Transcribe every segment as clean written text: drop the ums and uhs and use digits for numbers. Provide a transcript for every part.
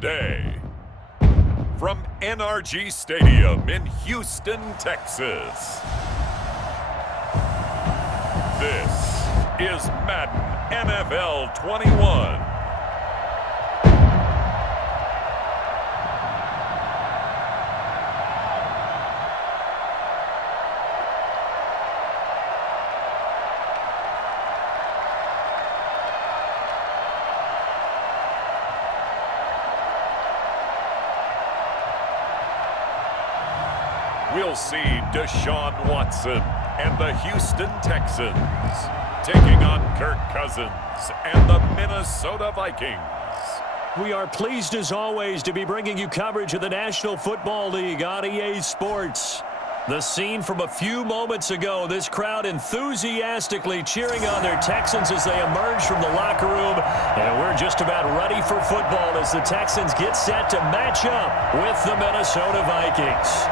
day. From NRG Stadium in Houston, Texas. This is Madden NFL 21. We'll see Deshaun Watson and the Houston Texans taking on Kirk Cousins and the Minnesota Vikings. We are pleased as always to be bringing you coverage of the National Football League on EA Sports. The scene from a few moments ago, this crowd enthusiastically cheering on their Texans as they emerge from the locker room. And we're just about ready for football as the Texans get set to match up with the Minnesota Vikings.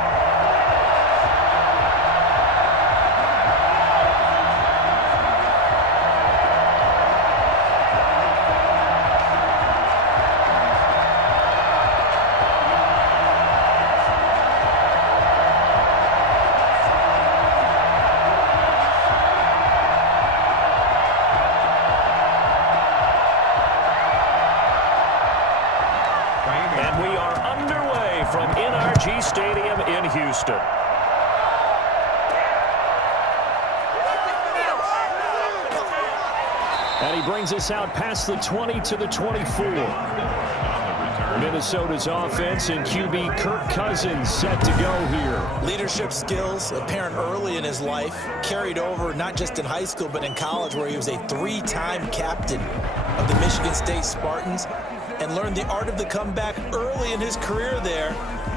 And we are underway from NRG Stadium in Houston. And he brings us out past the 20 to the 24. Minnesota's offense and QB Kirk Cousins set to go here. Leadership skills apparent early in his life, carried over not just in high school but in college, where he was a three-time captain of the Michigan State Spartans and learned the art of the comeback early in his career there,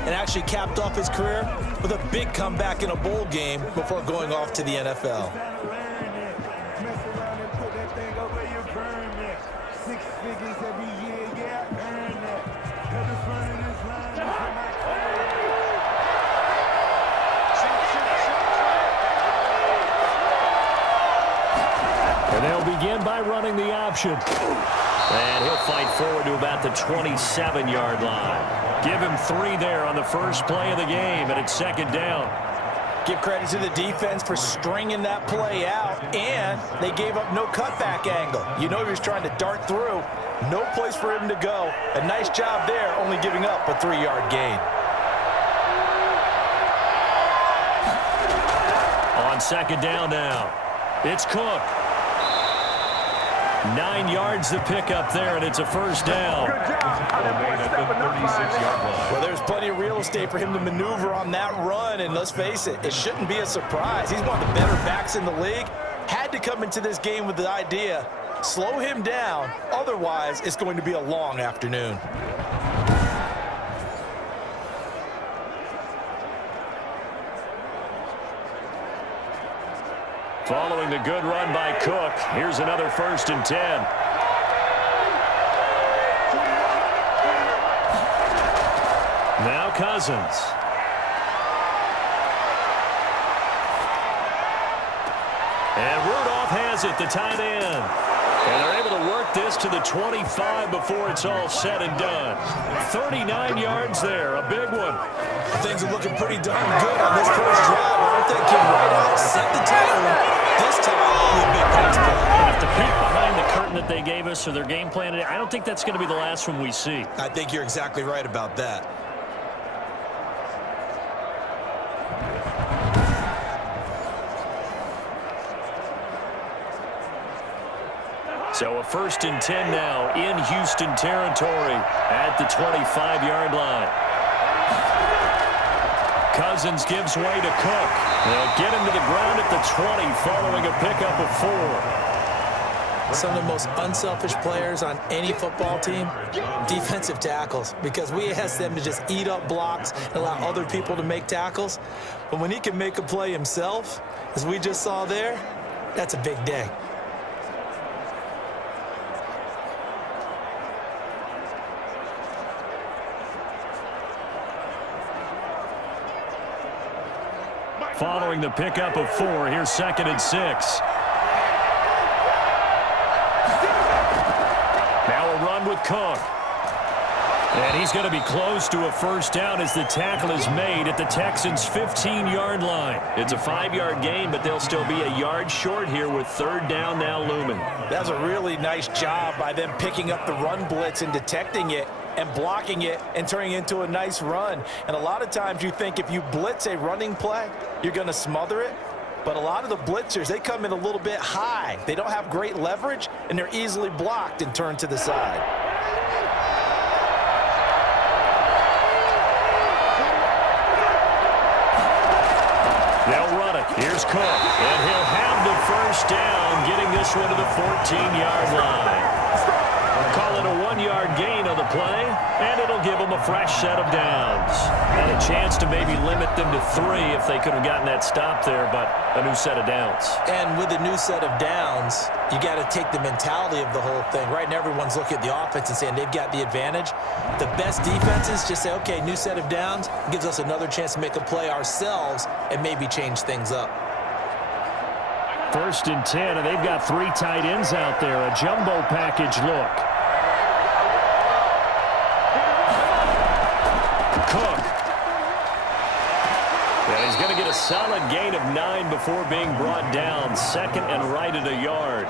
and actually capped off his career with a big comeback in a bowl game before going off to the NFL. And they'll begin by running the option. And he'll fight forward to about the 27-yard line. Give him 3 there on the first play of the game, and it's second down. Give credit to the defense for stringing that play out, and they gave up no cutback angle. You know he was trying to dart through. No place for him to go. A nice job there, only giving up a 3-yard gain. On second down now, it's Cook. 9 yards the pickup there, and it's a first down. Well, there's plenty of real estate for him to maneuver on that run, and let's face it, it shouldn't be a surprise. He's one of the better backs in the league. Had to come into this game with the idea, slow him down, otherwise it's going to be a long afternoon. Following the good run by Cook, here's another 1st and 10. Now Cousins. And Rudolph has it, the tight end. And they're able to work this to the 25 before it's all said and done. 39 yards there, a big one. Things are looking pretty darn good on this first drive, aren't they? Can right out set the tone. This time with big pass play. And if the peek behind the curtain that they gave us or their game plan today, I don't think that's going to be the last one we see. I think you're exactly right about that. So a 1st and 10 now in Houston territory at the 25-yard line. Cousins gives way to Cook. They'll get him to the ground at the 20 following a pickup of 4. Some of the most unselfish players on any football team, defensive tackles, because we ask them to just eat up blocks and allow other people to make tackles. But when he can make a play himself, as we just saw there, that's a big day. Following the pickup of 4, here's 2nd and 6. Now a run with Cook. And he's going to be close to a first down as the tackle is made at the Texans' 15-yard line. It's a 5-yard gain, but they'll still be a yard short here with third down now looming. That was a really nice job by them picking up the run blitz and detecting it and blocking it and turning it into a nice run. And a lot of times you think if you blitz a running play, you're going to smother it. But a lot of the blitzers, they come in a little bit high. They don't have great leverage, and they're easily blocked and turned to the side. They'll run it. Here's Cook. And he'll have the first down, getting this one to the 14-yard line. Call it a 1-yard gain on the play, and it'll give them a fresh set of downs. And a chance to maybe limit them to 3 if they could have gotten that stop there, but a new set of downs. And with a new set of downs, you got to take the mentality of the whole thing. Right now, everyone's looking at the offense and saying they've got the advantage. The best defenses just say, okay, new set of downs gives us another chance to make a play ourselves and maybe change things up. 1st and 10, and they've got 3 tight ends out there. A jumbo package look. Cook. And he's going to get a solid gain of 9 before being brought down. 2nd and right at a yard.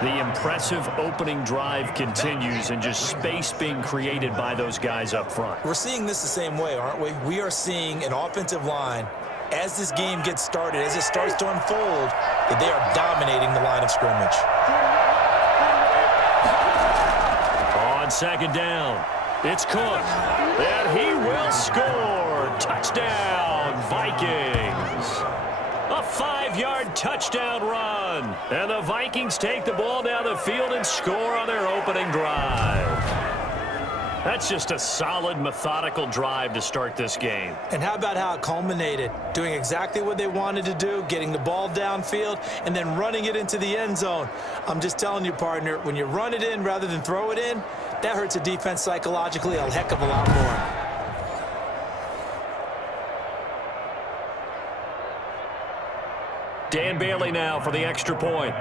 The impressive opening drive continues, and just space being created by those guys up front. We're seeing this the same way, aren't we? We are seeing an offensive line, as this game gets started, as it starts to unfold, that they are dominating the line of scrimmage. On 2nd down, it's Cook, and he will score. Touchdown, Vikings. A 5-yard touchdown run. And the Vikings take the ball down the field and score on their opening drive. That's just a solid, methodical drive to start this game. And how about how it culminated? Doing exactly what they wanted to do, getting the ball downfield, and then running it into the end zone. I'm just telling you, partner, when you run it in rather than throw it in, that hurts a defense psychologically a heck of a lot more. Dan Bailey now for the extra point.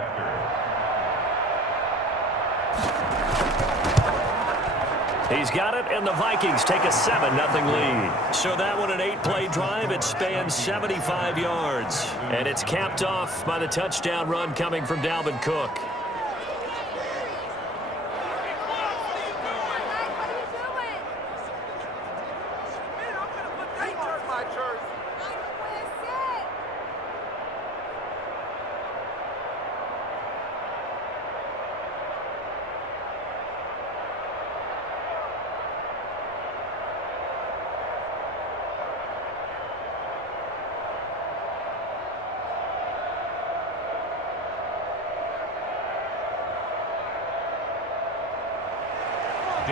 He's got it, and the Vikings take a 7-0 lead. So that one, an 8-play drive. It spans 75 yards. And it's capped off by the touchdown run coming from Dalvin Cook.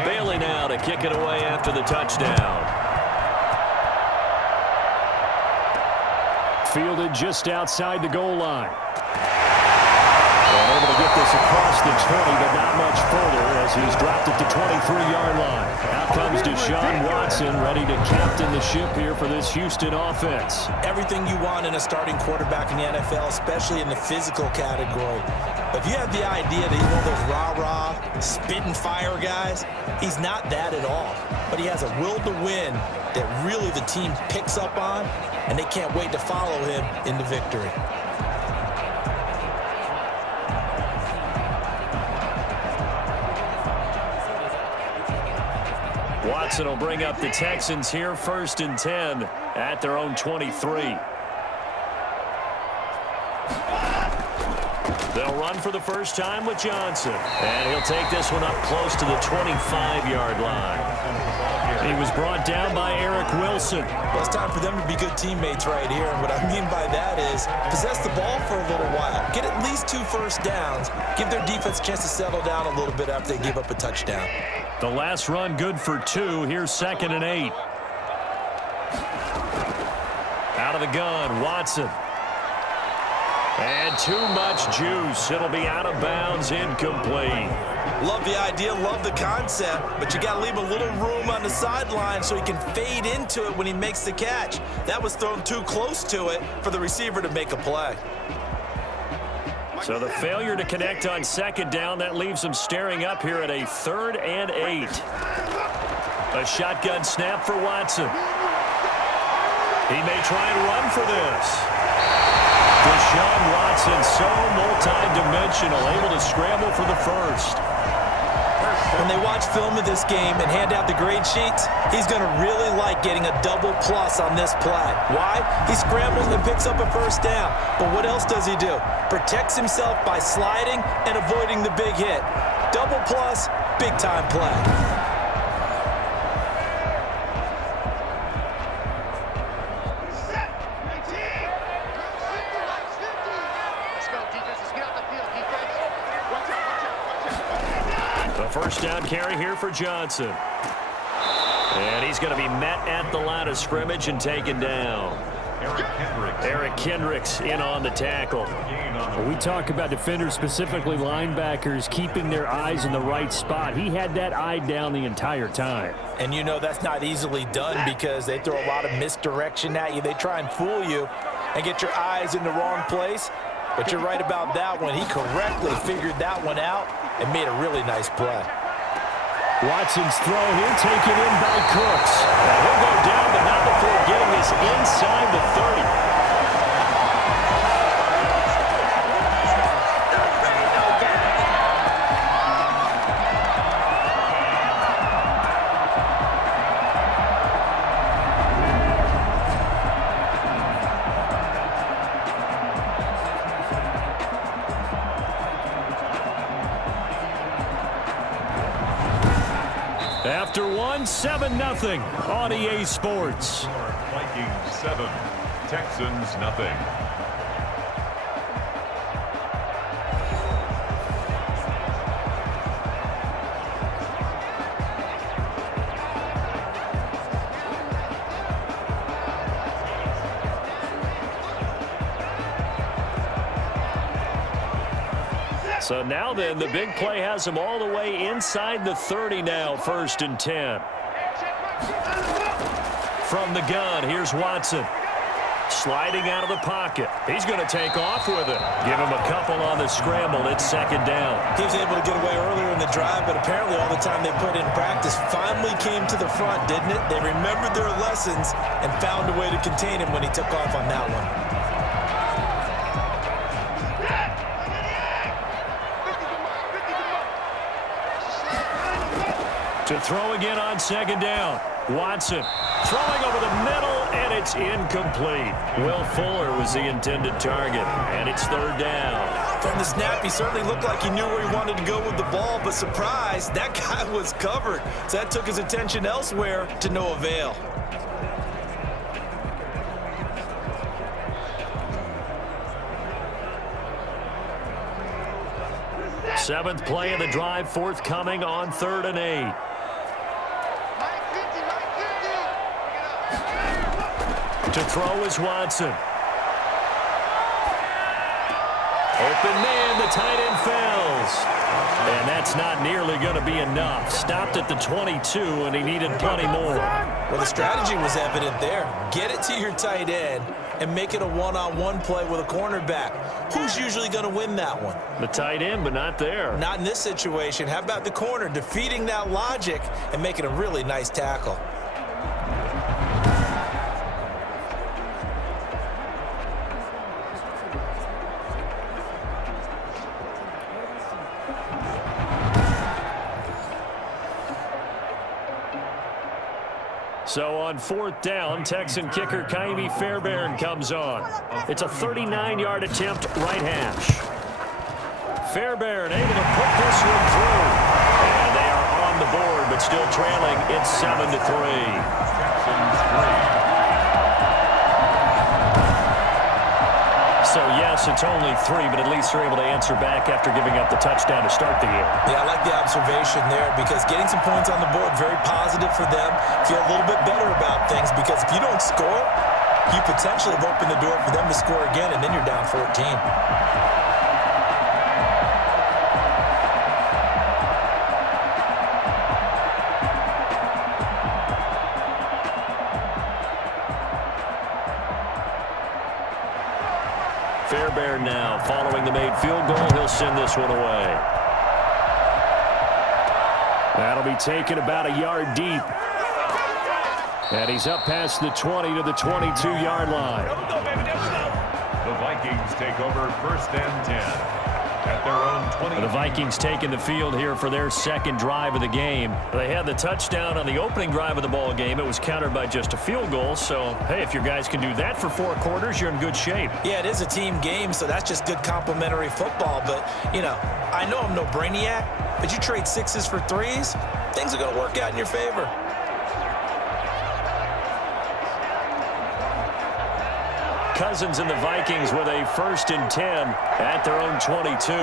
Bailey now to kick it away after the touchdown. Fielded just outside the goal line. And able to get this across the 20, but not much further as he's dropped at the 23-yard line. Out comes Deshaun Watson, ready to captain the ship here for this Houston offense. Everything you want in a starting quarterback in the NFL, especially in the physical category. If you have the idea that he's one of those rah-rah, spit-and-fire guys, he's not that at all. But he has a will to win that really the team picks up on, and they can't wait to follow him into victory. Watson will bring up the Texans here, 1st and 10 at their own 23. They'll run for the first time with Johnson. And he'll take this one up close to the 25-yard line. He was brought down by Eric Wilson. Well, it's time for them to be good teammates right here. And what I mean by that is possess the ball for a little while. Get at least 2 first downs. Give their defense a chance to settle down a little bit after they give up a touchdown. The last run good for 2. Here's 2nd and 8. Out of the gun, Watson. And too much juice. It'll be out of bounds, incomplete. Love the idea, love the concept, but you got to leave a little room on the sideline so he can fade into it when he makes the catch. That was thrown too close to it for the receiver to make a play. So the failure to connect on 2nd down, that leaves him staring up here at a 3rd and 8. A shotgun snap for Watson. He may try and run for this. Deshaun Watson, so multi-dimensional, able to scramble for the first. When they watch film of this game and hand out the grade sheets, he's going to really like getting a double plus on this play. Why? He scrambles and picks up a first down. But what else does he do? Protects himself by sliding and avoiding the big hit. Double plus, big-time play. First down carry here for Johnson. And he's going to be met at the line of scrimmage and taken down. Eric Kendricks in on the tackle. Well, we talk about defenders, specifically linebackers, keeping their eyes in the right spot. He had that eye down the entire time. And you know that's not easily done because they throw a lot of misdirection at you. They try and fool you and get your eyes in the wrong place. But you're right about that one. He correctly figured that one out and made a really nice play. Watson's throw here taken in by Cooks. And he'll go down, but not before getting this inside the 30. After one, 7-0 on EA Sports. Vikings 7, Texans nothing. So now then, the big play has him all the way inside the 30 now, 1st and 10. From the gun, here's Watson. Sliding out of the pocket. He's going to take off with it. Give him a couple on the scramble. It's 2nd down. He was able to get away earlier in the drive, but apparently all the time they put in practice finally came to the front, didn't it? They remembered their lessons and found a way to contain him when he took off on that one. To throw again on 2nd down. Watson throwing over the middle, and it's incomplete. Will Fuller was the intended target, and it's 3rd down. From the snap, he certainly looked like he knew where he wanted to go with the ball, but surprise, that guy was covered. So that took his attention elsewhere to no avail. Seventh play of the drive, forthcoming on 3rd and 8. To throw is Watson. Open man, the tight end fails. And that's not nearly going to be enough. Stopped at the 22, and he needed plenty more. Well, the strategy was evident there. Get it to your tight end and make it a one-on-one play with a cornerback. Who's usually going to win that one? The tight end, but not there. Not in this situation. How about the corner defeating that logic and making a really nice tackle? So on 4th down, Texan kicker Kaimi Fairbairn comes on. It's a 39-yard attempt, right hash. Fairbairn able to put this one through. And they are on the board, but still trailing. It's 7-3. So, yes, it's only 3, but at least they're able to answer back after giving up the touchdown to start the year. Yeah, I like the observation there because getting some points on the board, very positive for them. Feel a little bit better about things because if you don't score, you potentially have opened the door for them to score again, and then you're down 14. Fairbairn now, following the made field goal, he'll send this one away. That'll be taken about a yard deep. And he's up past the 20 to the 22-yard line. The Vikings take over 1st and 10 at their own 20. The Vikings taking the field here for their second drive of the game. They had the touchdown on the opening drive of the ball game. It was countered by just a field goal. So, hey, if your guys can do that for 4 quarters, you're in good shape. Yeah, it is a team game, so that's just good complimentary football. But, you know, I know I'm no brainiac, but you trade 6s for 3s, things are going to work out in your favor. Cousins and the Vikings with a 1st and 10 at their own 22.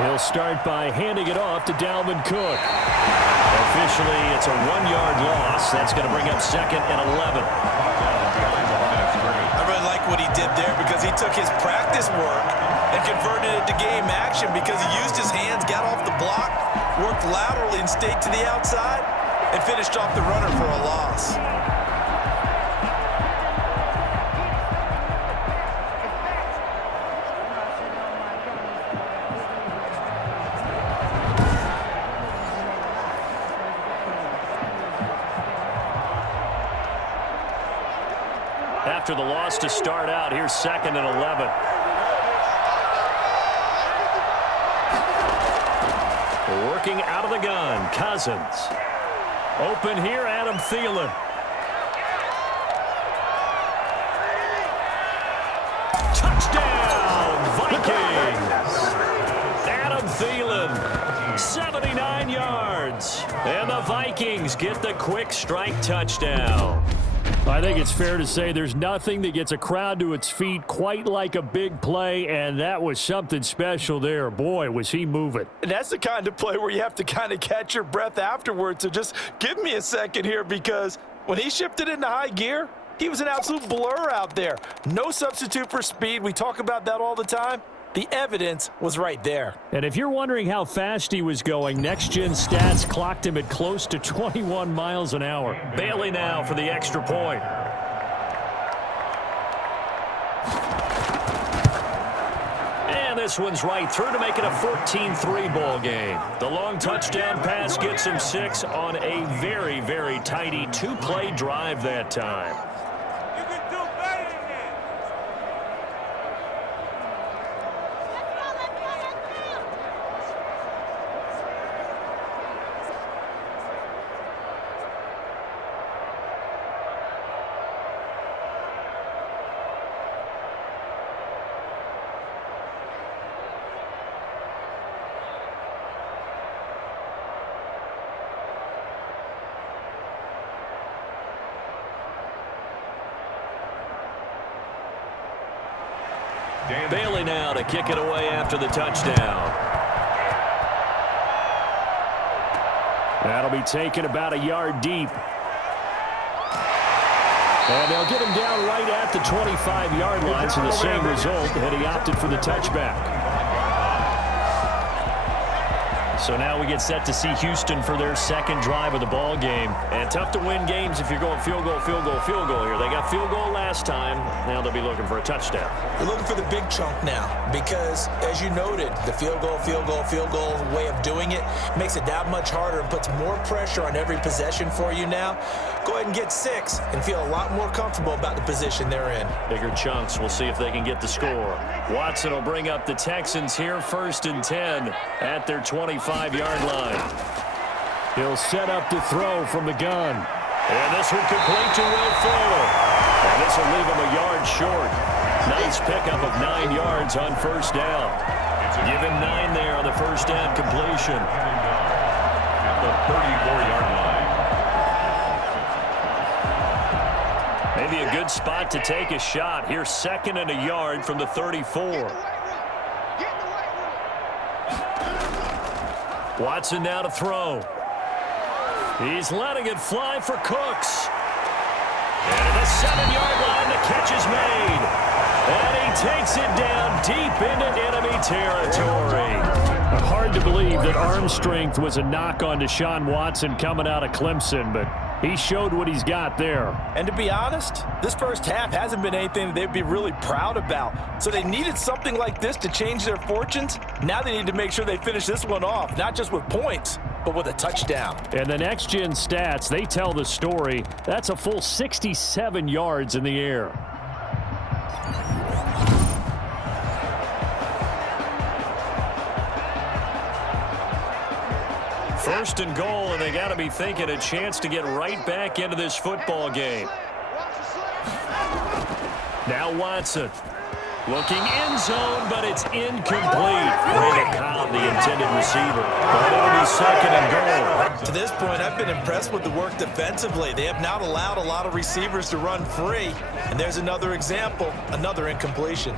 He'll start by handing it off to Dalvin Cook. Officially, it's a 1-yard loss. That's going to bring up 2nd and 11. I really like what he did there because he took his practice work and converted it to game action because he used his hands, got off the block, worked laterally and stayed to the outside, and finished off the runner for a loss. After the loss to start out, here's 2nd and 11. Working out of the gun, Cousins. Open here, Adam Thielen. Touchdown, Vikings! Adam Thielen, 79 yards. And the Vikings get the quick strike touchdown. I think it's fair to say there's nothing that gets a crowd to its feet quite like a big play, and that was something special there. Boy, was he moving. And that's the kind of play where you have to kind of catch your breath afterwards. So just give me a second here, because when he shifted into high gear, he was an absolute blur out there. No substitute for speed. We talk about that all the time. The evidence was right there. And if you're wondering how fast he was going, next-gen stats clocked him at close to 21 miles an hour. Bailey now for the extra point. And this one's right through to make it a 14-3 ball game. The long touchdown pass gets him 6 on a very, very tidy 2-play drive that time. Bailey now to kick it away after the touchdown. That'll be taken about a yard deep. And they'll get him down right at the 25-yard line, so the same result, and he opted for the touchback. So now we get set to see Houston for their second drive of the ball game. And tough to win games if you're going field goal, field goal, field goal here. They got field goal last time. Now they'll be looking for a touchdown. They're looking for the big chunk now because, as you noted, the field goal way of doing it makes it that much harder and puts more pressure on every possession for you now. Go ahead and get 6 and feel a lot more comfortable about the position they're in. Bigger chunks. We'll see if they can get the score. Watson will bring up the Texans here, 1st and 10 at their 25-yard line. He'll set up to throw from the gun. And this one complete to Will Fuller. And this will leave him a yard short. Nice pickup of 9 yards on 1st down. Give him 9 there on the 1st down completion. At the 34-yard line. Maybe a good spot to take a shot. Here's 2nd and a yard from the 34. Watson now to throw. He's letting it fly for Cooks. And at the 7-yard line, the catch is made. And he takes it down deep into enemy territory. Hard to believe that arm strength was a knock on Deshaun Watson coming out of Clemson, but he showed what he's got there. And to be honest, this first half hasn't been anything that they'd be really proud about. So they needed something like this to change their fortunes. Now they need to make sure they finish this one off, not just with points, but with a touchdown. And the next-gen stats, they tell the story. That's a full 67 yards in the air. First and goal, and they got to be thinking a chance to get right back into this football game. Now Watson. Looking end zone, but it's incomplete. Way to calm the intended receiver. But it'll be second and goal. To this point, I've been impressed with the work defensively. They have not allowed a lot of receivers to run free. And there's another example, another incompletion.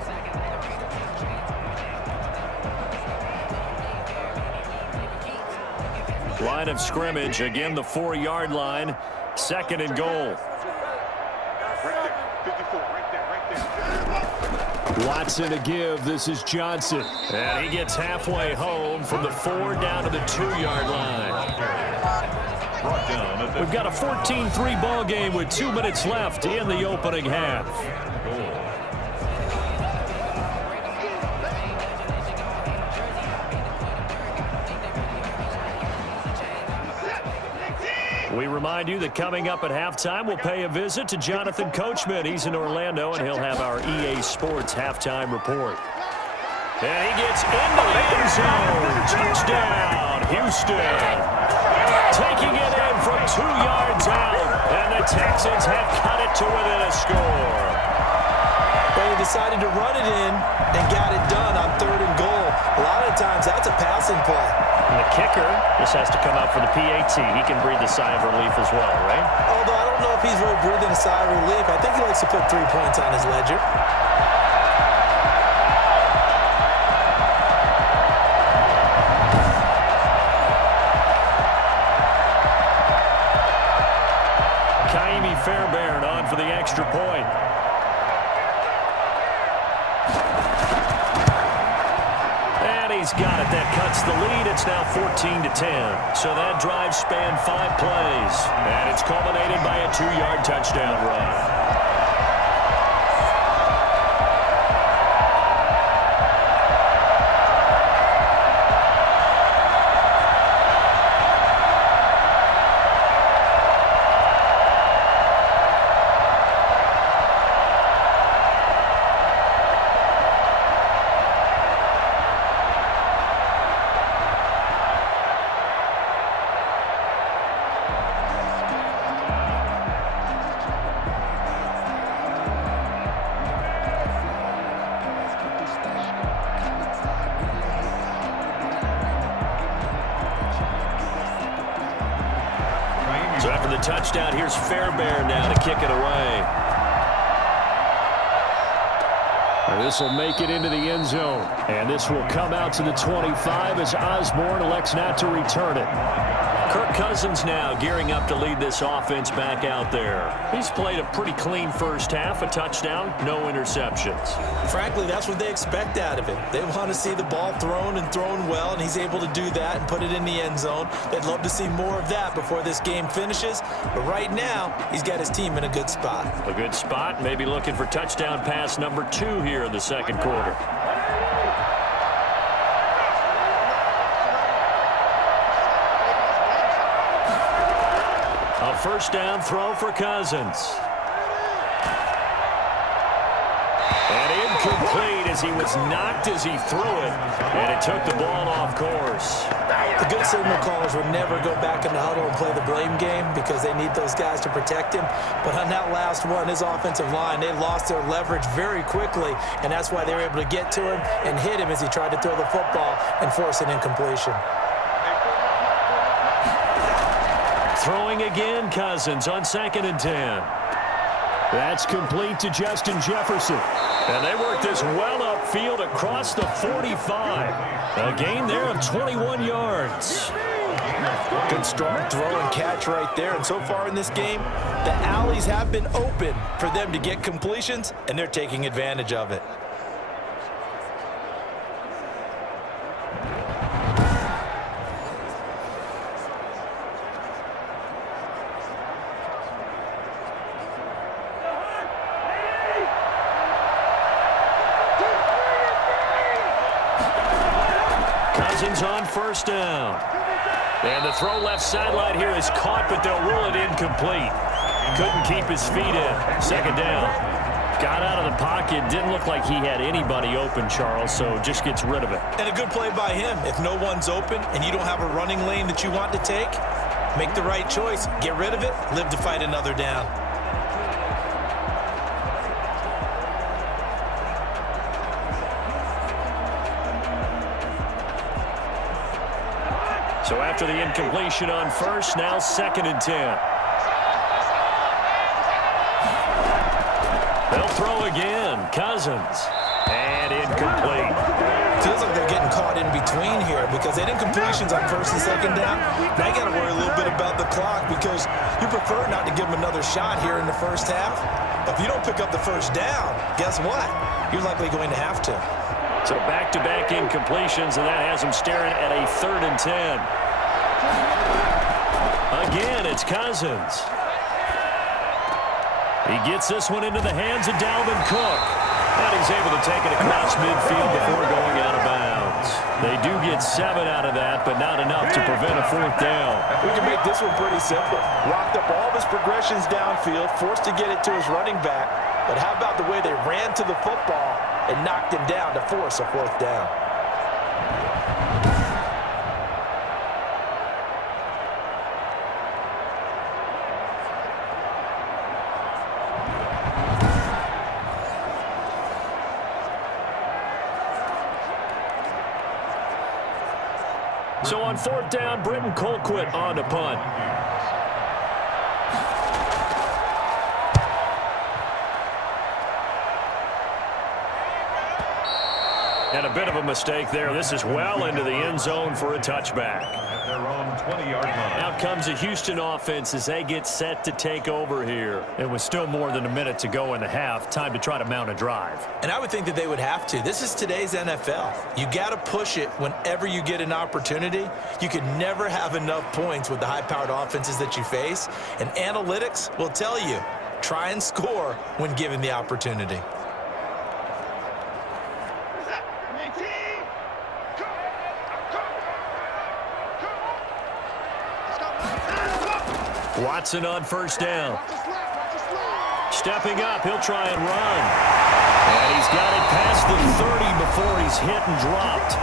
Line of scrimmage, again the 4-yard line. Second and goal. Watson to give. This is Johnson. And he gets halfway home from the 4 down to the 2-yard line. We've got a 14-3 ball game with 2 minutes left in the opening half. We remind you that coming up at halftime, we'll pay a visit to Jonathan Coachman. He's in Orlando, and he'll have our EA Sports halftime report. And he gets into the end zone. Touchdown, Houston. Taking it in from 2 yards out, and the Texans have cut it to within a score. But he decided to run it in and got it done on 3rd and goal. A lot of times, that's a passing play. And the kicker just has to come out for the PAT. He can breathe a sigh of relief as well, right? Although I don't know if he's really breathing a sigh of relief. I think he likes to put 3 points on his ledger. Fairbairn on for the extra point. And he's got it. That cuts the lead. It's now 14-10. So that drive spanned 5 plays. And it's culminated by a 2-yard touchdown run. So after the touchdown, here's Fairbairn now to kick it away. This will make it into the end zone. And this will come out to the 25 as Osborne elects not to return it. Kirk Cousins now gearing up to lead this offense back out there. He's played a pretty clean first half, a touchdown, no interceptions. Frankly, that's what they expect out of him. They want to see the ball thrown and thrown well, and he's able to do that and put it in the end zone. They'd love to see more of that before this game finishes. But right now, he's got his team in a good spot. A good spot, maybe looking for touchdown pass number 2 here in the second quarter. A first down throw for Cousins. And incomplete as he was knocked as he threw it. And it took the ball off course. The good signal callers would never go back in the huddle and play the blame game because they need those guys to protect him. But on that last one, his offensive line, they lost their leverage very quickly. And that's why they were able to get to him and hit him as he tried to throw the football and force an incompletion. Throwing again, Cousins on 2nd and 10. That's complete to Justin Jefferson. And they work this well upfield across the 45. A gain there of 21 yards. Good strong throw and catch right there. And so far in this game, the alleys have been open for them to get completions, and they're taking advantage of it. On first down. And the throw left sideline here is caught, but they'll rule it incomplete. Couldn't keep his feet in. Second down. Got out of the pocket. Didn't look like he had anybody open, Charles, so just gets rid of it. And a good play by him. If no one's open and you don't have a running lane that you want to take, make the right choice. Get rid of it. Live to fight another down. So after the incompletion on first, now 2nd and 10. They'll throw again. Cousins. And incomplete. Feels like they're getting caught in between here because they didn't incompletions on first and second down. Now you got to worry a little bit about the clock because you prefer not to give them another shot here in the first half. But if you don't pick up the first down, guess what? You're likely going to have to. So back-to-back incompletions, and that has them staring at a 3rd and 10. Again, it's Cousins. He gets this one into the hands of Dalvin Cook. And he's able to take it across midfield before going out of bounds. They do get 7 out of that, but not enough to prevent a 4th down. We can make this one pretty simple. Locked up all of his progressions downfield, forced to get it to his running back. But how about the way they ran to the football and knocked him down to force a 4th down? So on 4th down, Britton Colquitt on to punt. And a bit of a mistake there. This is well into the end zone for a touchback. At their own 20-yard line. Out comes the Houston offense as they get set to take over here. It was still more than a minute to go in the half. Time to try to mount a drive. And I would think that they would have to. This is today's NFL. You got to push it whenever you get an opportunity. You can never have enough points with the high-powered offenses that you face. And analytics will tell you, try and score when given the opportunity. Watson on 1st down. Stepping up, he'll try and run. And he's got it past the 30 before he's hit and dropped.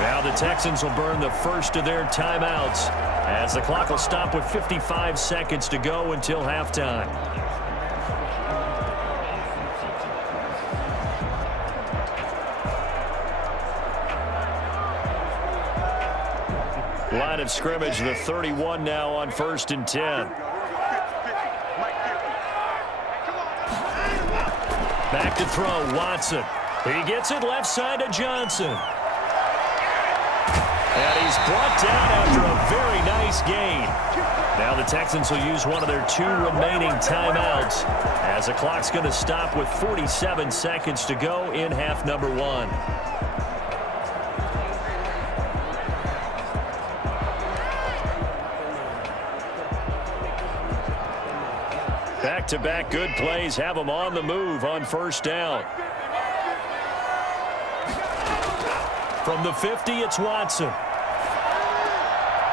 Now the Texans will burn the first of their timeouts as the clock will stop with 55 seconds to go until halftime. Line of scrimmage, the 31 now on 1st and 10. Back to throw, Watson. He gets it left side to Johnson. And he's brought down after a very nice gain. Now the Texans will use one of their 2 remaining timeouts as the clock's going to stop with 47 seconds to go in half number 1. Back-to-back good plays have them on the move on 1st down. From the 50, it's Watson.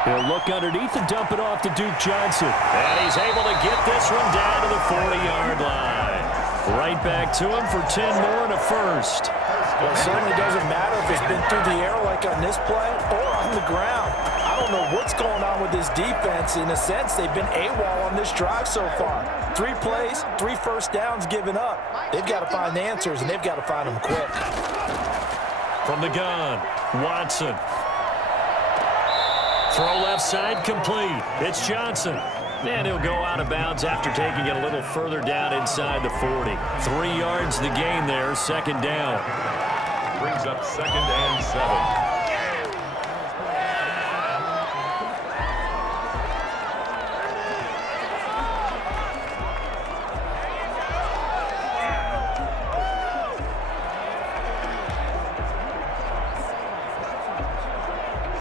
He'll look underneath and dump it off to Duke Johnson. And he's able to get this one down to the 40-yard line. Right back to him for 10 more and a first. Well, it certainly doesn't matter if it's been through the air like on this play or on the ground. I don't know what's going on with this defense. In a sense, they've been AWOL on this drive so far. 3 plays, 3 first downs given up. They've got to find the answers, and they've got to find them quick. From the gun, Watson. Throw left side complete. It's Johnson. And he'll go out of bounds after taking it a little further down inside the 40. 3 yards the gain there, 2nd down. Brings up 2nd and 7.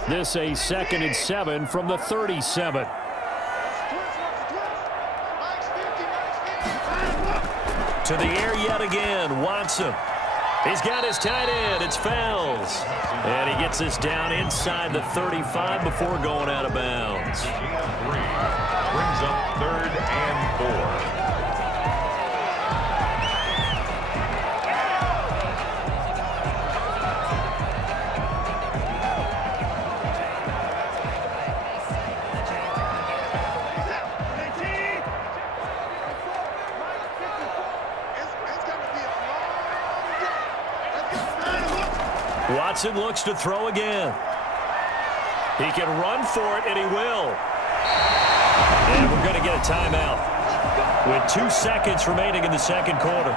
This a 2nd and 7 from the 37. To the air yet again, Watson. He's got his tight end. It's Fells. And he gets this down inside the 35 before going out of bounds. Brings up 3rd and 4. Watson looks to throw again. He can run for it, and he will. And we're going to get a timeout with 2 seconds remaining in the second quarter.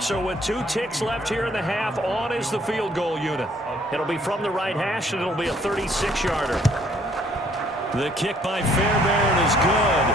So with 2 ticks left here in the half, on is the field goal unit. It'll be from the right hash, and it'll be a 36-yarder. The kick by Fairbairn is good,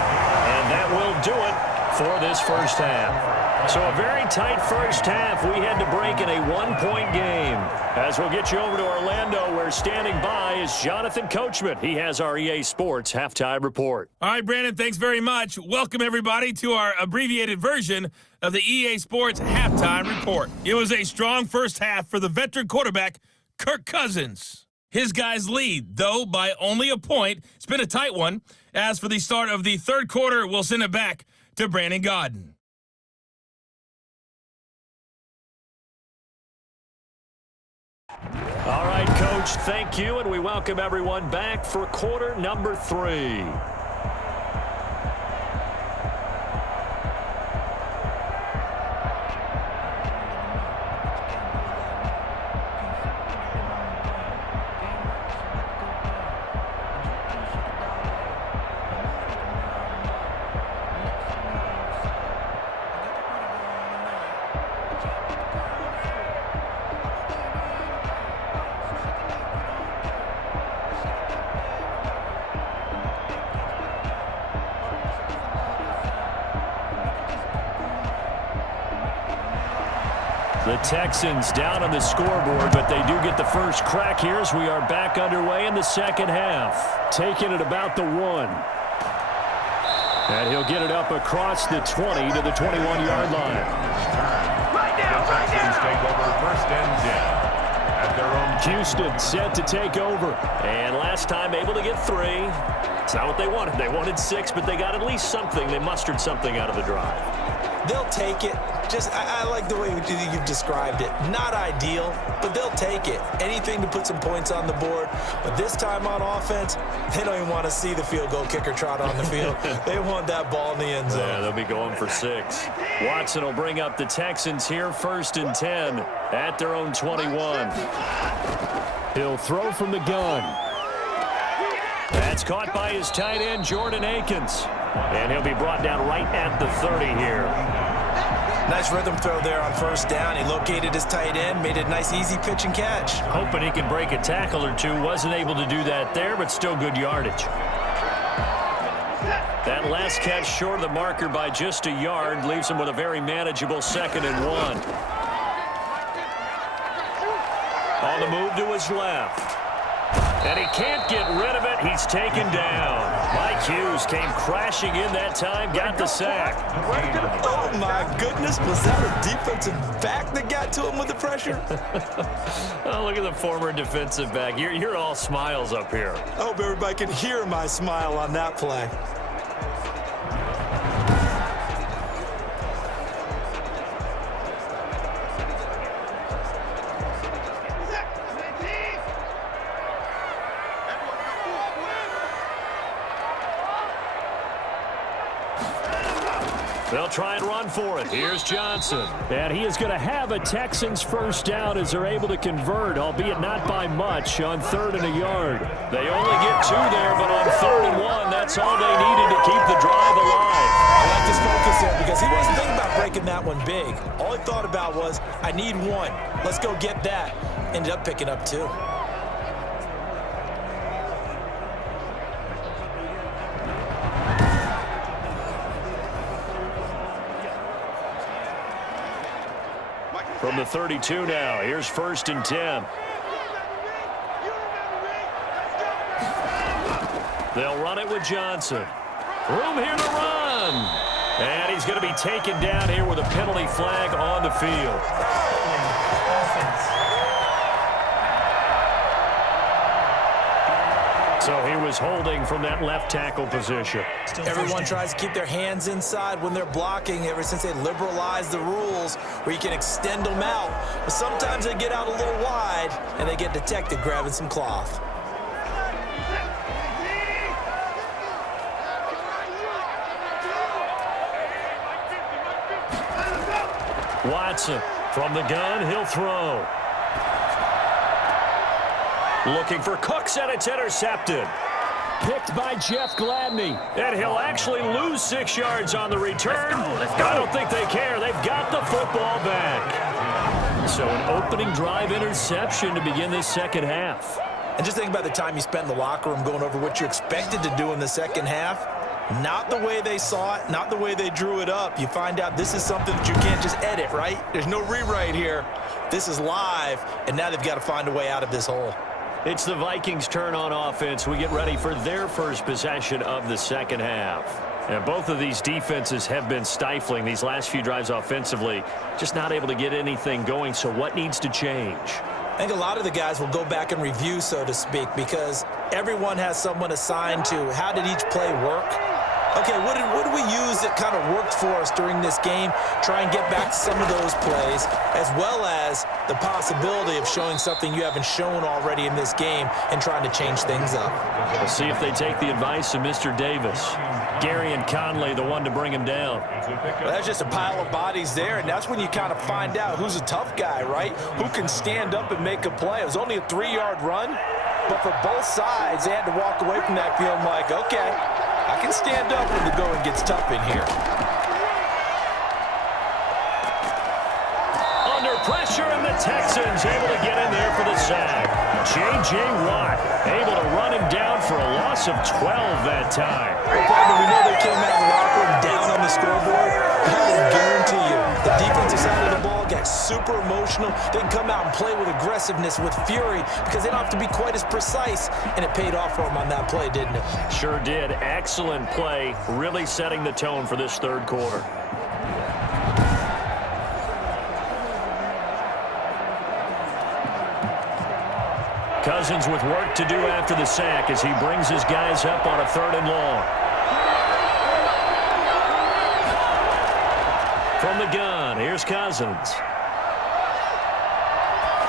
and that will do it for this first half. So a very tight first half. We had to break in a 1-point game. As we'll get you over to Orlando, where standing by is Jonathan Coachman. He has our EA Sports halftime report. All right, Brandon, thanks very much. Welcome, everybody, to our abbreviated version of the EA Sports halftime report. It was a strong first half for the veteran quarterback, Kirk Cousins. His guys lead, though, by only a point. It's been a tight one. As for the start of the third quarter, we'll send it back to Brandon Godden. All right, Coach, thank you, and we welcome everyone back for quarter number 3. The Texans down on the scoreboard, but they do get the first crack here as we are back underway in the second half. Taking it about the 1. And he'll get it up across the 20 to the 21-yard line. The Texans take over 1st and 10 at their own. Houston set to take over. And last time able to get 3. It's not what they wanted. They wanted 6, but they got at least something. They mustered something out of the drive. They'll take it. I like the way you've described it. Not ideal, but they'll take it. Anything to put some points on the board. But this time on offense, they don't even want to see the field goal kicker trot on the field. They want that ball in the end zone. Yeah, they'll be going for 6. Watson will bring up the Texans here, 1st and 10 at their own 21. He'll throw from the gun. That's caught by his tight end, Jordan Akins. And he'll be brought down right at the 30 here. Nice rhythm throw there on 1st down. He located his tight end, made a nice easy pitch and catch. Hoping he can break a tackle or 2. Wasn't able to do that there, but still good yardage. That last catch short of the marker by just a yard leaves him with a very manageable 2nd and 1. On the move to his left. And he can't get rid of it. He's taken down. Mike Hughes came crashing in that time, got the sack. Oh, my goodness. Was that a defensive back that got to him with the pressure? Oh, look at the former defensive back. You're all smiles up here. I hope everybody can hear my smile on that play. They'll try and run for it. Here's Johnson. And he is going to have a Texans first down as they're able to convert, albeit not by much, on 3rd and a yard. They only get 2 there, but on 3rd and 1, that's all they needed to keep the drive alive. I like his focus there because he wasn't thinking about breaking that one big. All he thought about was, I need 1. Let's go get that. Ended up picking up 2. from the 32 now. Here's 1st and 10. They'll run it with Johnson. Room here to run. And he's going to be taken down here with a penalty flag on the field. So he was holding from that left tackle position. Everyone tries to keep their hands inside when they're blocking ever since they liberalized the rules where you can extend them out. But sometimes they get out a little wide and they get detected grabbing some cloth. Watson from the gun, he'll throw. Looking for Cooks, and it's intercepted. Picked by Jeff Gladney. And he'll actually lose 6 yards on the return. Let's go. I don't think they care. They've got the football back. So an opening drive interception to begin this second half. And just think about the time you spent in the locker room going over what you expected to do in the second half. Not the way they saw it, not the way they drew it up. You find out this is something that you can't just edit, right? There's no rewrite here. This is live, and now they've got to find a way out of this hole. It's the Vikings' turn on offense. We get ready for their first possession of the second half. And both of these defenses have been stifling these last few drives offensively. Just not able to get anything going, so what needs to change? I think a lot of the guys will go back and review, so to speak, because everyone has someone assigned to how did each play work. Okay, what did we use that kind of worked for us during this game? Try and get back to some of those plays, as well as the possibility of showing something you haven't shown already in this game and trying to change things up. We'll see if they take the advice of Mr. Davis. Gary and Conley, the one to bring him down. Well, that's just a pile of bodies there, and that's when you kind of find out who's a tough guy, right? Who can stand up and make a play. It was only a 3-yard run, but for both sides, they had to walk away from that feeling like, okay, I can stand up when the going gets tough in here. Under pressure, and the Texans able to get in there for the sack. J.J. Watt able to run him down for a loss of 12 that time. Well, partner, we know they came out of the locker room down on the scoreboard, but I can guarantee you the defensive side of the ball got super emotional. They can come out and play with aggressiveness, with fury, because they don't have to be quite as precise, and it paid off for them on that play, didn't it? Sure did. Excellent play, really setting the tone for this third quarter. Cousins with work to do after the sack as he brings his guys up on a 3rd and long. From the gun, here's Cousins.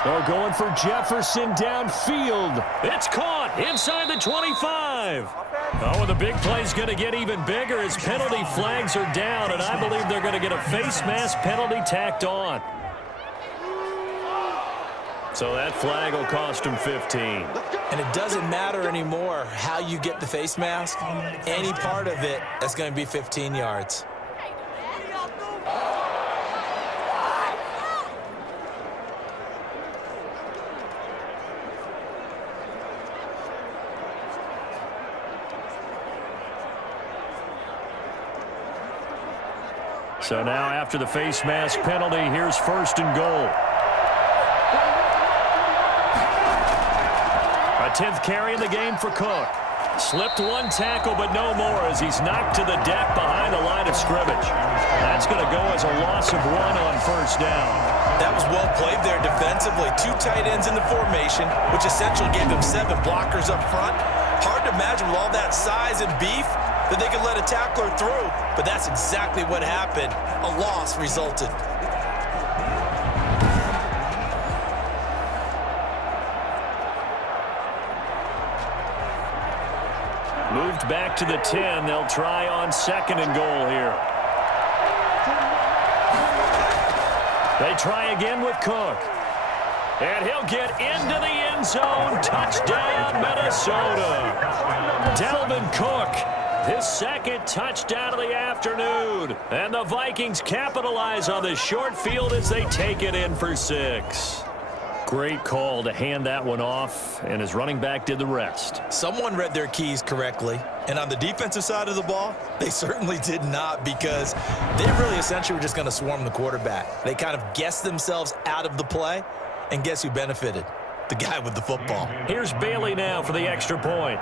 They're going for Jefferson downfield. It's caught inside the 25. Oh, and the big play's going to get even bigger as penalty flags are down, and I believe they're going to get a face mask penalty tacked on. So that flag will cost him 15. And it doesn't matter anymore how you get the face mask. Any part of it, that's going to be 15 yards. So now after the face mask penalty, here's 1st and goal. A 10th carry in the game for Cook. Slipped one tackle, but no more as he's knocked to the deck behind the line of scrimmage. That's going to go as a loss of 1 on 1st down. That was well played there defensively. 2 tight ends in the formation, which essentially gave them 7 blockers up front. Hard to imagine with all that size and beef that they could let a tackler through, but that's exactly what happened. A loss resulted. Moved back to the 10. They'll try on 2nd and goal here. They try again with Cook. And he'll get into the end zone. Touchdown, Minnesota. Dalvin Cook, his 2nd touchdown of the afternoon. And the Vikings capitalize on the short field as they take it in for 6. Great call to hand that one off, and his running back did the rest. Someone read their keys correctly, and on the defensive side of the ball, they certainly did not, because they really essentially were just going to swarm the quarterback. They kind of guessed themselves out of the play, and guess who benefited? The guy with the football. Here's Bailey now for the extra point.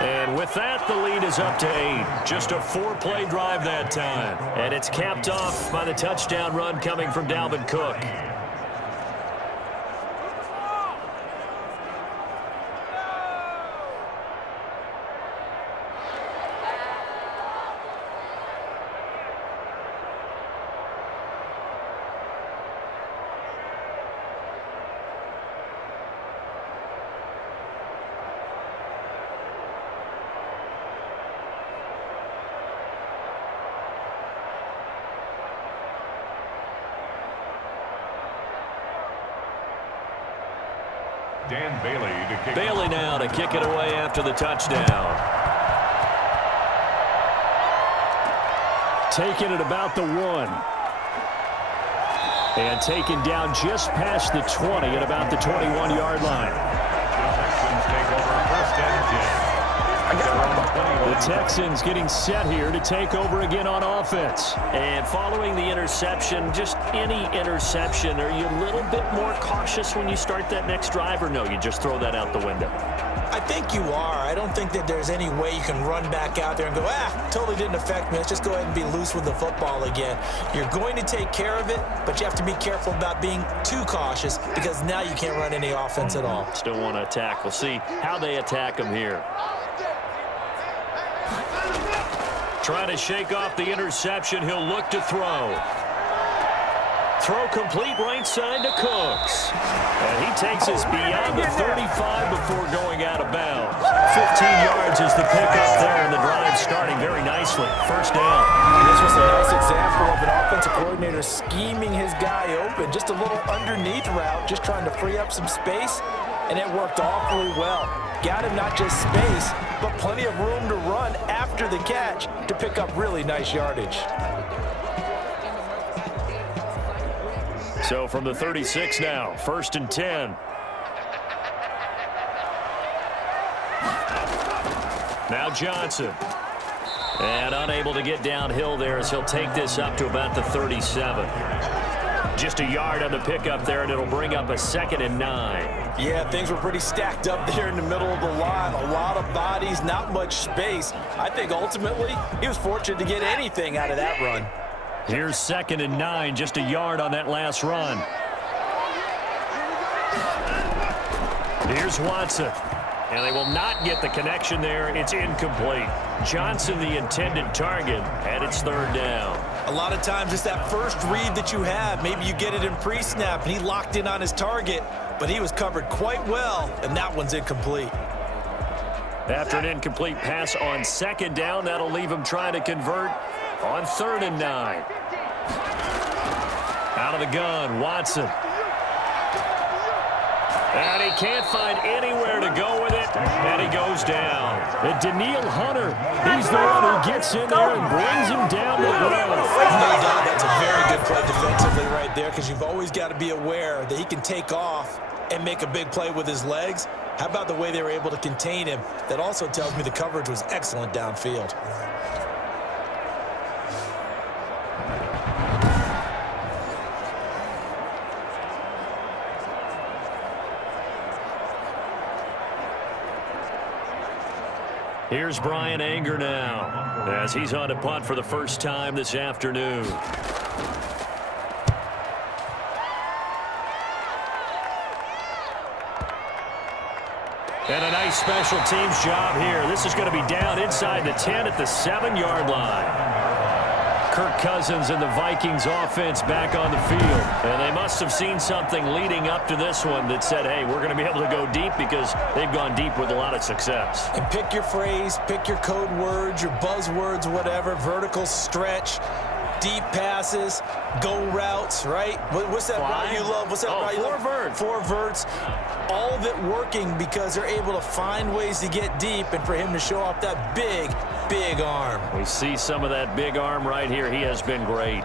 And with that, the lead is up to 8. Just a 4-play drive that time. And it's capped off by the touchdown run coming from Dalvin Cook. Dan Bailey to kick. Bailey now to kick it away after the touchdown. Taking it about the 1. And taken down just past the 20 at about the 21-yard line. Texans take over first and 10. The Texans getting set here to take over again on offense. And following the interception, just any interception, are you a little bit more cautious when you start that next drive, or no, you just throw that out the window? I think you are. I don't think that there's any way you can run back out there and go, totally didn't affect me. Let's just go ahead and be loose with the football again. You're going to take care of it, but you have to be careful about being too cautious, because now you can't run any offense at all. Still want to attack. We'll see how they attack them here. Trying to shake off the interception. He'll look to throw. Throw complete right side to Cooks. And he takes us beyond the 35 before going out of bounds. 15 yards is the pickup there, and the drive starting very nicely. First down. This was a nice example of an offensive coordinator scheming his guy open. Just a little underneath route, just trying to free up some space, and it worked awfully well. Got him not just space, but plenty of room to run after the catch to pick up really nice yardage. So from the 36 now, first and 10. Now Johnson. And unable to get downhill there as he'll take this up to about the 37. Just a yard on the pickup there, and it'll bring up a 2nd and 9. Yeah, things were pretty stacked up there in the middle of the line. A lot of bodies, not much space. I think ultimately he was fortunate to get anything out of that run. Here's 2nd and 9, just a yard on that last run. Here's Watson. And they will not get the connection there. It's incomplete. Johnson, the intended target, and it's 3rd down. A lot of times it's that first read that you have. Maybe you get it in pre-snap, and he locked in on his target, but he was covered quite well, and that one's incomplete. After an incomplete pass on 2nd down, that'll leave him trying to convert on 3rd and 9. Out of the gun, Watson. And he can't find anywhere to go with it, and he goes down. And Daniil Hunter, he's the one who gets in there and brings him down to the ground. No doubt that's a very good play defensively right there, because you've always got to be aware that he can take off and make a big play with his legs. How about the way they were able to contain him? That also tells me the coverage was excellent downfield. Here's Brian Anger now, as he's on to punt for the first time this afternoon. And a nice special teams job here. This is going to be down inside the 10 at the 7-yard line. Kirk Cousins and the Vikings offense back on the field. And they must have seen something leading up to this one that said, hey, we're going to be able to go deep, because they've gone deep with a lot of success. And pick your phrase, pick your code words, your buzzwords, whatever, vertical stretch, deep passes, go routes, right? What's that route you love? What's that route you love? Four verts. All of it working because they're able to find ways to get deep, and for him to show off that big arm. We see some of that big arm right here. He has been great.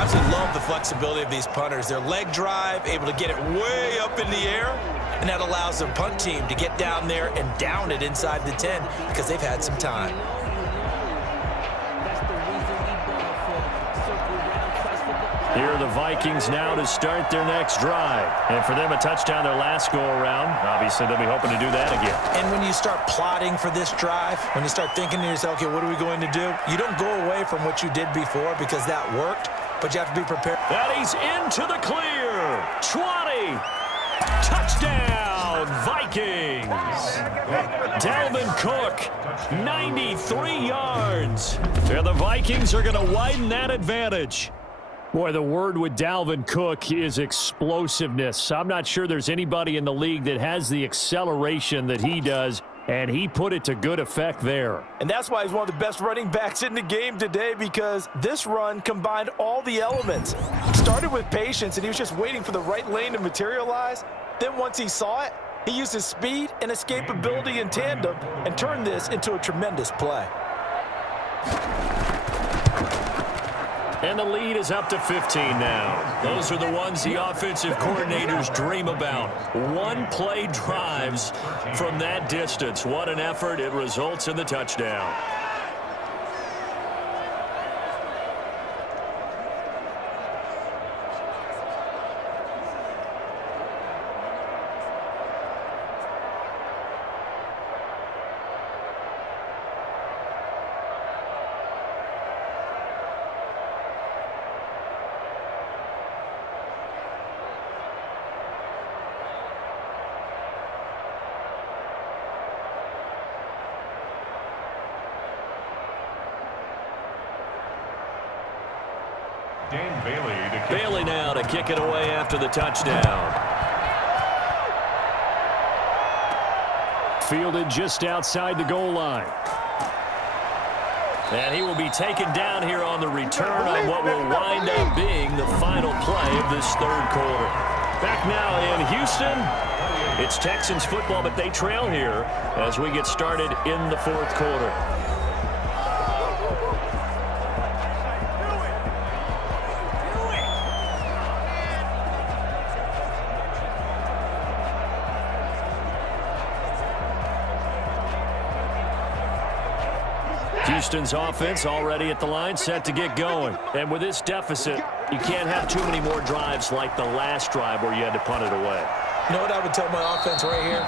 I absolutely love the flexibility of these punters. Their leg drive, able to get it way up in the air, and that allows their punt team to get down there and down it inside the 10 because they've had some time. Here are the Vikings now to start their next drive. And for them, a touchdown their last go-around. Obviously, they'll be hoping to do that again. And when you start plotting for this drive, when you start thinking to yourself, okay, what are we going to do? You don't go away from what you did before because that worked, but you have to be prepared. And he's into the clear. 20. Touchdown, Vikings. Dalvin Cook, 93 yards. And the Vikings are going to widen that advantage. Boy, the word with Dalvin Cook is explosiveness. I'm not sure there's anybody in the league that has the acceleration that he does, and he put it to good effect there. And that's why he's one of the best running backs in the game today, because this run combined all the elements. Started with patience, and he was just waiting for the right lane to materialize. Then once he saw it, he used his speed and escapability in tandem and turned this into a tremendous play. And the lead is up to 15 now. Those are the ones the offensive coordinators dream about. One-play drives from that distance. What an effort. It results in the touchdown. Bailey now to kick it away after the touchdown. Fielded just outside the goal line. And he will be taken down here on the return on what will wind up being the final play of this third quarter. Back now in Houston, it's Texans football, but they trail here as we get started in the fourth quarter. Houston's offense already at the line, set to get going. And with this deficit, you can't have too many more drives like the last drive where you had to punt it away. You know what I would tell my offense right here?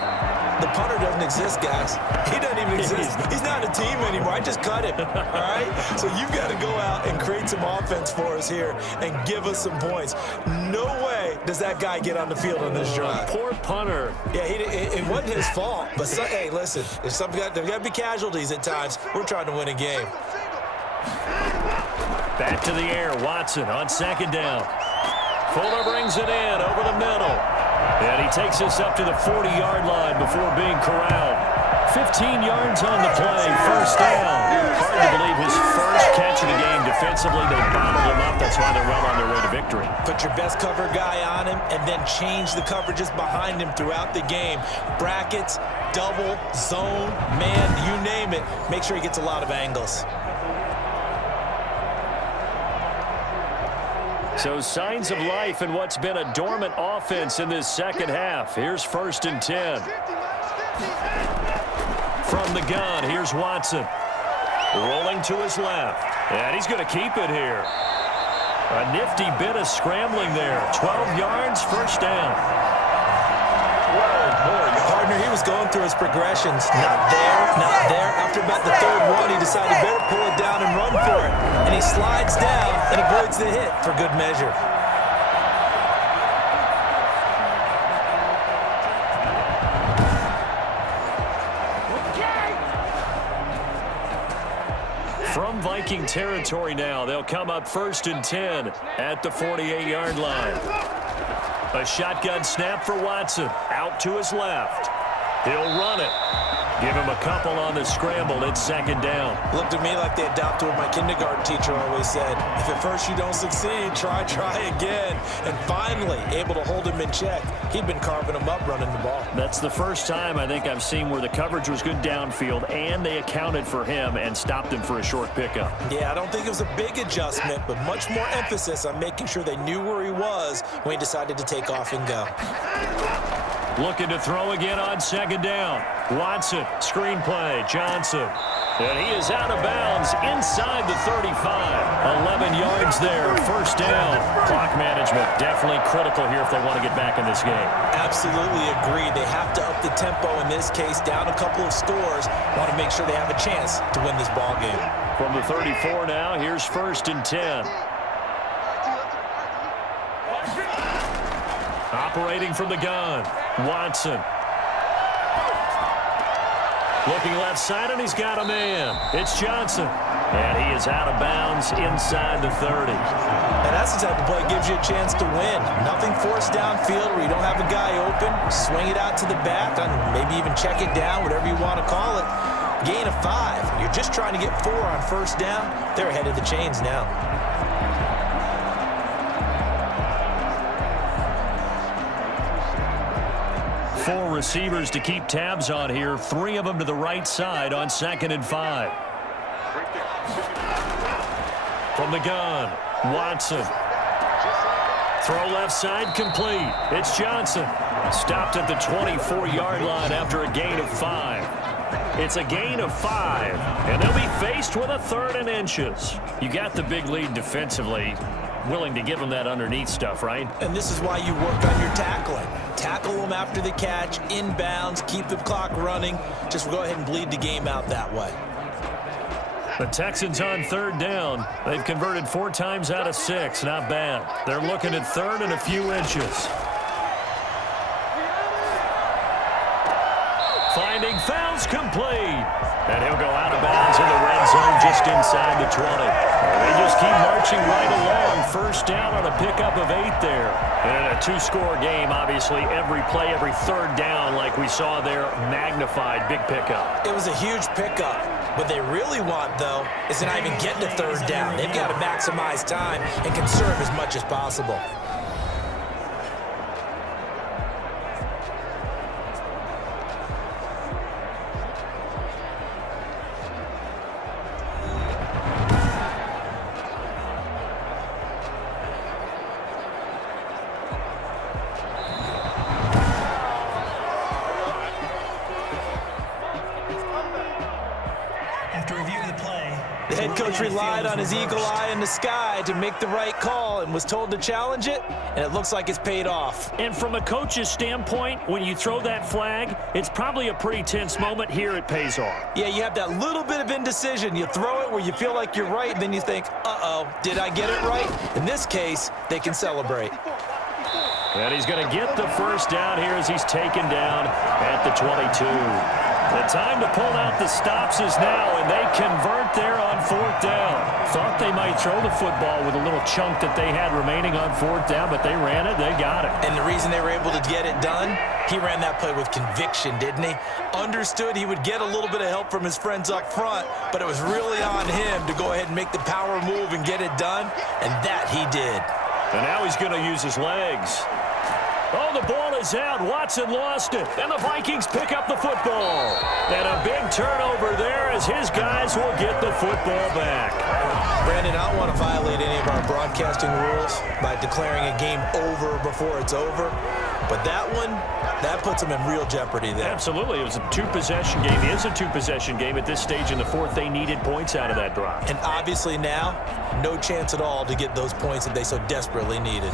The punter doesn't exist, guys. He doesn't even exist. He's not a team anymore. I just cut him, all right? So you've got to go out and create some offense for us here and give us some points. No way does that guy get on the field on this drive. Poor punter. Yeah, it wasn't his fault. But, hey, listen, there's got to be casualties at times. We're trying to win a game. Back to the air. Watson on second down. Fuller brings it in over the middle. And he takes us up to the 40-yard line before being corralled. 15 yards on the play, first down. Hard to believe his first catch of the game defensively. They bottled him up. That's why they're well on their way to victory. Put your best cover guy on him and then change the coverages behind him throughout the game. Brackets, double, zone, man, you name it. Make sure he gets a lot of angles. So signs of life in what's been a dormant offense in this second half. Here's 1st and 10. From the gun, here's Watson. Rolling to his left. And he's going to keep it here. A nifty bit of scrambling there. 12 yards, first down. Partner, he was going through his progressions. Not there, not there. After about the third one, he decided he better pull it down and run for it. And he slides down and avoids the hit for good measure. From Viking territory now, they'll come up 1st and 10 at the 48-yard line. A shotgun snap for Watson. Out to his left. He'll run it. Give him a couple on the scramble. It's second down. Looked to me like they adopted what my kindergarten teacher always said. If at first you don't succeed, try again. And finally, able to hold him in check. He'd been carving him up running the ball. That's the first time I think I've seen where the coverage was good downfield and they accounted for him and stopped him for a short pickup. Yeah, I don't think it was a big adjustment, but much more emphasis on making sure they knew where he was when he decided to take off and go. Looking to throw again on second down. Watson, screen play, Johnson. And he is out of bounds inside the 35. 11 yards there, first down. Clock management definitely critical here if they want to get back in this game. Absolutely agreed. They have to up the tempo in this case, down a couple of scores. Want to make sure they have a chance to win this ball game. From the 34 now, here's first and 10. Operating from the gun, Watson. Looking left side, and he's got a man. It's Johnson. And he is out of bounds inside the 30. And that's the type of play that gives you a chance to win. Nothing forced downfield where you don't have a guy open. Swing it out to the back, and maybe even check it down, whatever you want to call it. Gain of 5. You're just trying to get 4 on first down. They're ahead of the chains now. Four receivers to keep tabs on here. 3 of them to the right side on second and 5. From the gun, Watson. Throw left side complete. It's Johnson. Stopped at the 24-yard line after a gain of 5. It's a gain of 5, and they'll be faced with a 3rd and inches. You got the big lead defensively. Willing to give them that underneath stuff, right? And this is why you work on your tackling. Tackle them after the catch, inbounds, keep the clock running. Just go ahead and bleed the game out that way. The Texans on 3rd down. They've converted 4 times out of 6. Not bad. They're looking at 3rd and a few inches. Finding fouls complete. And he'll go out of bounds in the red zone just inside the 20. They just keep marching right along. First down on a pickup of 8 there. And a 2-score game, obviously, every play, every 3rd down, like we saw there, magnified, big pickup. It was a huge pickup. What they really want, though, is to not even get to 3rd down. They've got to maximize time and conserve as much as possible. The head coach relied on his eagle eye in the sky to make the right call and was told to challenge it, and it looks like it's paid off. And from a coach's standpoint, when you throw that flag, it's probably a pretty tense moment. Here it pays off. Yeah, you have that little bit of indecision. You throw it where you feel like you're right, and then you think, uh-oh, did I get it right? In this case, they can celebrate. And he's going to get the first down here as he's taken down at the 22. The time to pull out the stops is now, and they convert there on 4th down. Thought they might throw the football with a little chunk that they had remaining on 4th down, but they ran it, they got it. And the reason they were able to get it done, he ran that play with conviction, didn't he? Understood he would get a little bit of help from his friends up front, but it was really on him to go ahead and make the power move and get it done, and that he did. And now he's going to use his legs. Oh, the ball is out. Watson lost it. And the Vikings pick up the football. And a big turnover there as his guys will get the football back. Brandon, I don't want to violate any of our broadcasting rules by declaring a game over before it's over. But that one, that puts them in real jeopardy there. Absolutely. It was a 2-possession game. It is a 2-possession game at this stage in the 4th. They needed points out of that drive. And obviously now, no chance at all to get those points that they so desperately needed.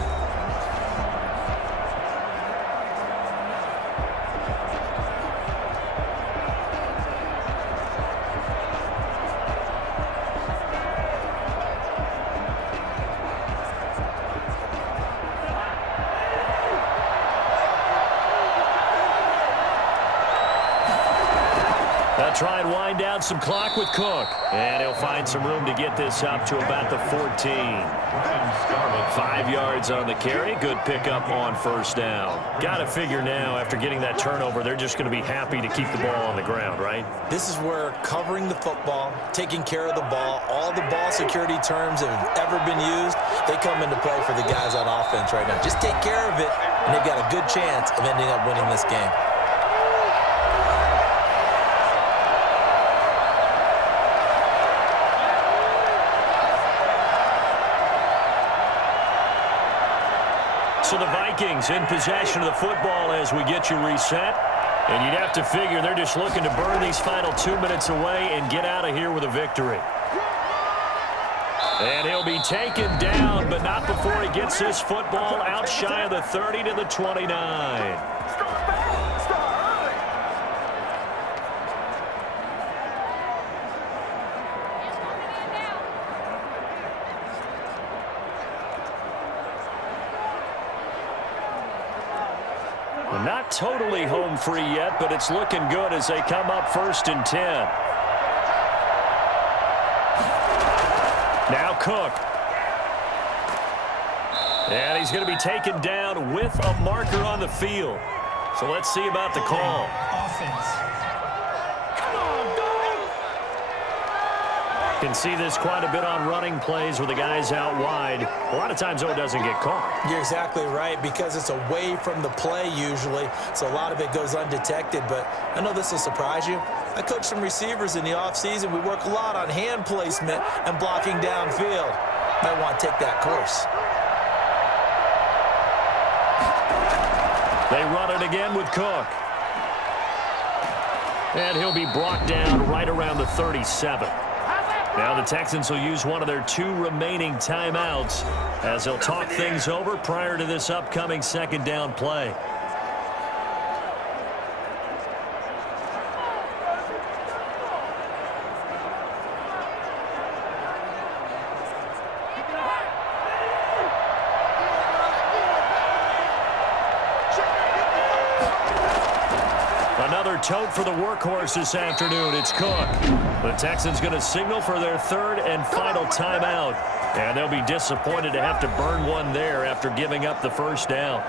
They'll try and wind down some clock with Cook. And he'll find some room to get this up to about the 14. 5 yards on the carry. Good pickup on first down. Got to figure now, after getting that turnover, they're just going to be happy to keep the ball on the ground, right? This is where covering the football, taking care of the ball, all the ball security terms that have ever been used, they come into play for the guys on offense right now. Just take care of it, and they've got a good chance of ending up winning this game. So the Vikings in possession of the football as we get you reset. And you'd have to figure they're just looking to burn these final 2 minutes away and get out of here with a victory. And he'll be taken down, but not before he gets this football out shy of the 30 to the 29. Not totally home free yet, but it's looking good as they come up 1st and 10. Now Cook. And he's going to be taken down with a marker on the field. So let's see about the call. Offense. Can see this quite a bit on running plays with the guys out wide. A lot of times, though, it doesn't get caught. You're exactly right, because it's away from the play usually, so a lot of it goes undetected. But I know this will surprise you. I coach some receivers in the offseason. We work a lot on hand placement and blocking downfield. Might want to take that course. They run it again with Cook. And he'll be brought down right around the 37. Now the Texans will use one of their 2 remaining timeouts as they'll talk things over prior to this upcoming 2nd down play. Another tote for the workhorse this afternoon. It's Cook. The Texans going to signal for their 3rd and final timeout. And they'll be disappointed to have to burn one there after giving up the 1st down.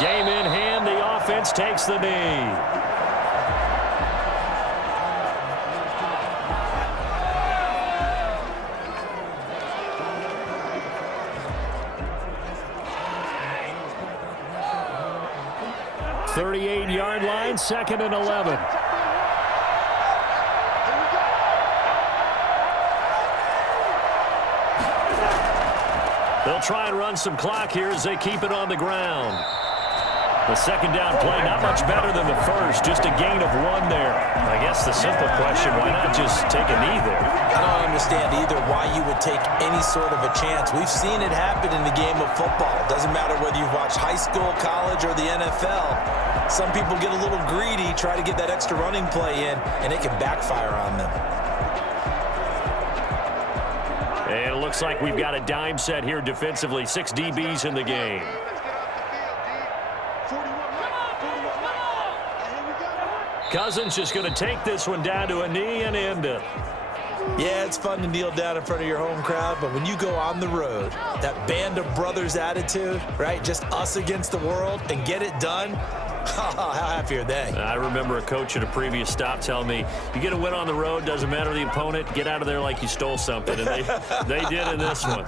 Game in hand, the offense takes the knee. .38-yard line, 2nd and 11. They'll try and run some clock here as they keep it on the ground. The 2nd down play, not much better than the 1st, just a gain of 1 there. I guess the simple question, why not just take a knee there? I don't understand either why you would take any sort of a chance. We've seen it happen in the game of football. It doesn't matter whether you've watched high school, college, or the NFL. Some people get a little greedy, try to get that extra running play in, and it can backfire on them. And it looks like we've got a dime set here defensively. 6 DBs in the game. Cousins just going to take this one down to a knee and end it. Yeah, it's fun to kneel down in front of your home crowd, but when you go on the road, that band of brothers attitude, right, just us against the world, and get it done, how happy are they? I remember a coach at a previous stop telling me, you get a win on the road, doesn't matter the opponent, get out of there like you stole something, and they did in this one.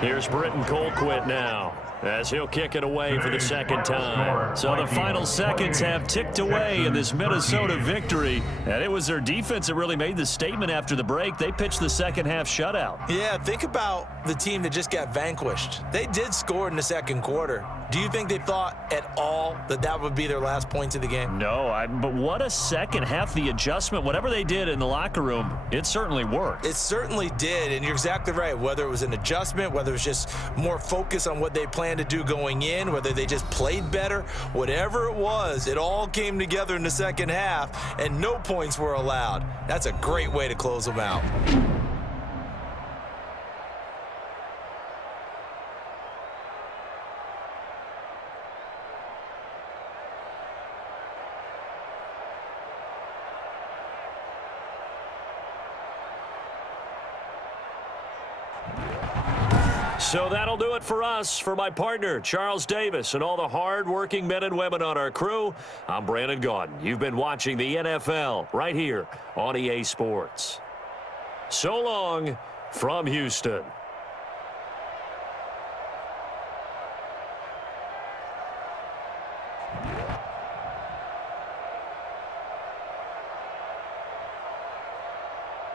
Here's Britton Colquitt now, as he'll kick it away for the 2nd time. So the final seconds have ticked away in this Minnesota victory, and it was their defense that really made the statement after the break. They pitched the 2nd half shutout. Yeah, think about the team that just got vanquished. They did score in the 2nd quarter. Do you think they thought at all that that would be their last points of the game? No, but what a 2nd half. The adjustment, whatever they did in the locker room, it certainly worked. It certainly did, and you're exactly right. Whether it was an adjustment, whether it was just more focus on what they planned planned to do going in, whether they just played better, whatever it was, it all came together in the second half, and no points were allowed. That's a great way to close them out. So that'll do it for us. For my partner, Charles Davis, and all the hard-working men and women on our crew, I'm Brandon Gaudin. You've been watching the NFL right here on EA Sports. So long from Houston.